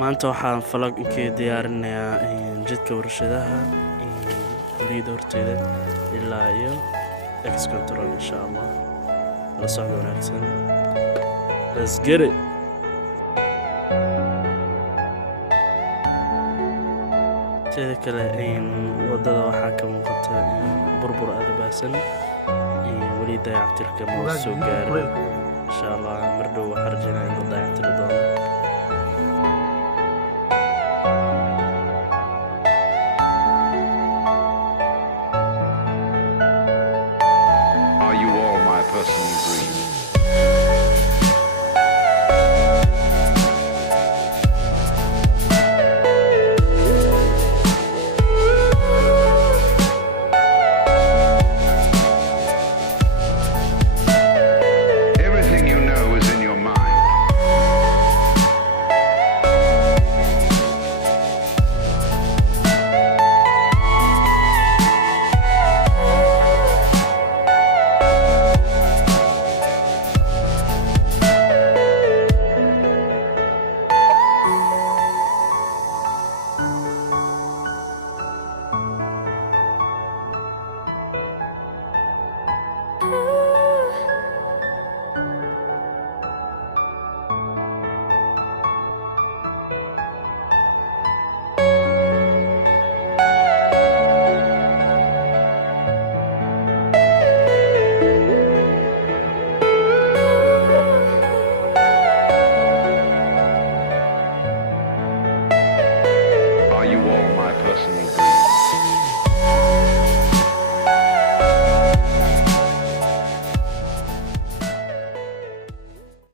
maanta waxaan vlog inkii diyaarinayaa jidka warshadaha kuliyada horteeda ilaa iyo ex-control insha Allah la socdo wanaagsan. Let's get it. teeda kale wadada waxaa ka muuqata burbur aad u baahsan weli dayactirka ma soo gaarin insha Allah mar dhow waxaan rajaynayaa in la dayactiro doono.